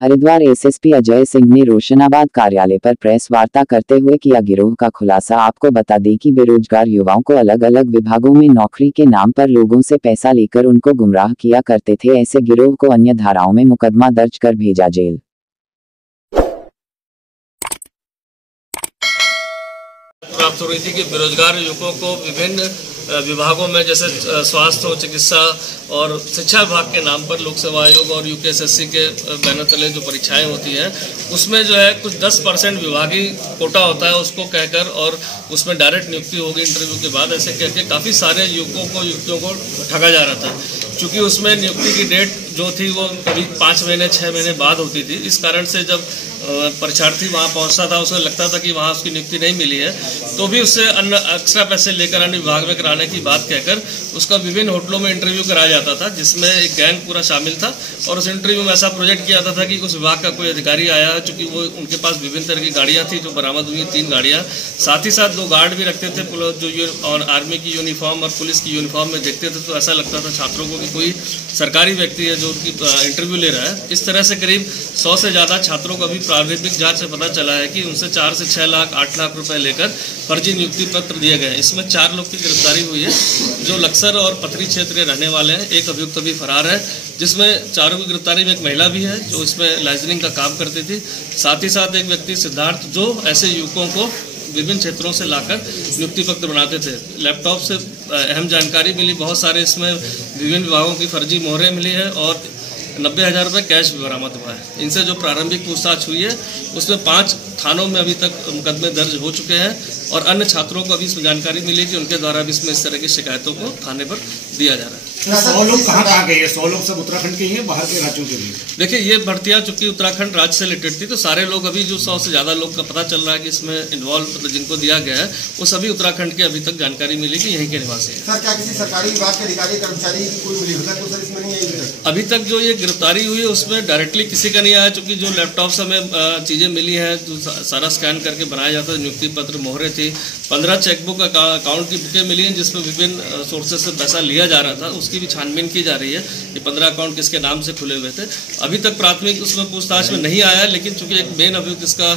Haridwar SSP Ajay Singh ने रोशनाबाद कार्यालय पर प्रेस वार्ता करते हुए किया गिरोह का खुलासा। आपको बता दें कि बेरोजगार युवाओं को अलग अलग विभागों में नौकरी के नाम पर लोगों से पैसा लेकर उनको गुमराह किया करते थे। ऐसे गिरोह को अन्य धाराओं में मुकदमा दर्ज कर भेजा जेल। प्राप्त हो रही थी कि बेरोजगार युवकों को विभिन्न विभागों में जैसे स्वास्थ्य और चिकित्सा और शिक्षा विभाग के नाम पर लोक सेवा आयोग और यूपीएसएससी के बैनर तले जो परीक्षाएं होती हैं उसमें जो है कुछ 10% विभागीय कोटा होता है उसको कहकर, और उसमें डायरेक्ट नियुक्ति होगी इंटरव्यू के बाद, ऐसे कहकर काफ़ी सारे युवतियों को ठगा जा रहा था। चूँकि उसमें नियुक्ति की डेट जो थी वो कभी 5 महीने 6 महीने बाद होती थी। इस कारण से जब परीक्षार्थी वहाँ पहुँचता था उसे लगता था कि वहाँ उसकी नियुक्ति नहीं मिली है, तो भी उससे अन्य एक्स्ट्रा पैसे लेकर अन्य विभाग में कराने की बात कहकर उसका विभिन्न होटलों में इंटरव्यू कराया जाता था, जिसमें एक गैंग पूरा शामिल था। और उस इंटरव्यू में ऐसा प्रोजेक्ट किया जाता था कि उस विभाग का कोई अधिकारी आया, चूँकि वो उनके पास विभिन्न तरह की गाड़ियाँ थी जो बरामद हुई, 3 गाड़ियाँ, साथ ही साथ 2 गार्ड भी रखते थे जो और आर्मी की यूनिफॉर्म और पुलिस की यूनिफॉर्म में देखते थे, तो ऐसा लगता था छात्रों को कि कोई सरकारी व्यक्ति है जो उनकी इंटरव्यू ले रहा है। इस तरह से करीब 100 से ज़्यादा छात्रों को अभी प्रारंभिक जांच से पता चला है कि उनसे 4 से 6 लाख 8 लाख रुपए लेकर फर्जी नियुक्ति पत्र दिए गए हैं। इसमें 4 लोग की गिरफ्तारी हुई है जो लक्सर और पथरी क्षेत्र के रहने वाले हैं। एक अभियुक्त अभी फरार है, जिसमें 4 की गिरफ्तारी में एक महिला भी है जो इसमें लाइजनिंग का काम करती थी। साथ ही साथ एक व्यक्ति सिद्धार्थ जो ऐसे युवकों को विभिन्न क्षेत्रों से लाकर नियुक्ति पत्र बनाते थे। लैपटॉप से अहम जानकारी मिली, बहुत सारे इसमें विभिन्न विभागों की फर्जी मोहरें मिली है और 90,000 रुपये कैश भी बरामद हुआ है। इनसे जो प्रारंभिक पूछताछ हुई है उसमें 5 थानों में अभी तक मुकदमे दर्ज हो चुके हैं और अन्य छात्रों को अभी इसमें जानकारी मिली कि उनके द्वारा भी इसमें इस तरह की शिकायतों को थाने पर दिया जा रहा है। 100 लोग कहाँ गए हैं? 100 लोग सब उत्तराखंड के ही हैं, बाहर के राज्यों के लिए? देखिए, ये भर्तियां चूंकि उत्तराखंड राज्य से रिलेटेड थी, तो सारे लोग अभी जो 100 से ज़्यादा लोग का पता चल रहा है कि इसमें इन्वॉल्व मतलब जिनको दिया गया है वो सभी उत्तराखंड के अभी तक जानकारी मिली कि यहीं के निवासी है। सर, क्या किसी सरकारी विभाग के अधिकारी कर्मचारी की कोई मिली होता है? सर, इसमें नहीं है अभी तक जो ये गिरफ्तारी हुई है उसमें डायरेक्टली किसी का नहीं आया, चूंकि जो लैपटॉप से हमें चीज़ें मिली हैं जो सारा स्कैन करके बनाया जाता है, नियुक्ति पत्र, मोहरें थी, 15 चेकबुक अकाउंट की बुकें मिली हैं जिसमें विभिन्न सोर्सेज से पैसा लिया जा रहा था, उसकी भी छानबीन की जा रही है। ये 15 अकाउंट किसके नाम से खुले हुए थे, अभी तक प्राथमिक उसमें पूछताछ में नहीं आया, लेकिन चूंकि एक मेन अभियुक्त इसका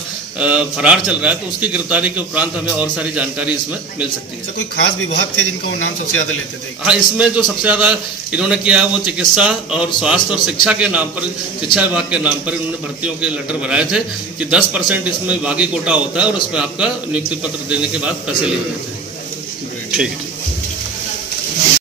फरार चल रहा है तो उसकी गिरफ्तारी के उपरांत हमें और सारी जानकारी इसमें मिल सकती है। कोई खास विभाग थे जिनका वो नाम सबसे ज्यादा लेते थे? हाँ, इसमें जो सबसे ज्यादा इन्होंने किया है वो चिकित्सा और स्वास्थ्य और शिक्षा के नाम पर, शिक्षा विभाग के नाम पर इन्होंने भर्तियों के लेटर बनाए थे कि 10% इसमें विभागीय कोटा होता है और उसमें आपका नियुक्ति पत्र देने के बाद पैसे लिए जाते हैं। ठीक है।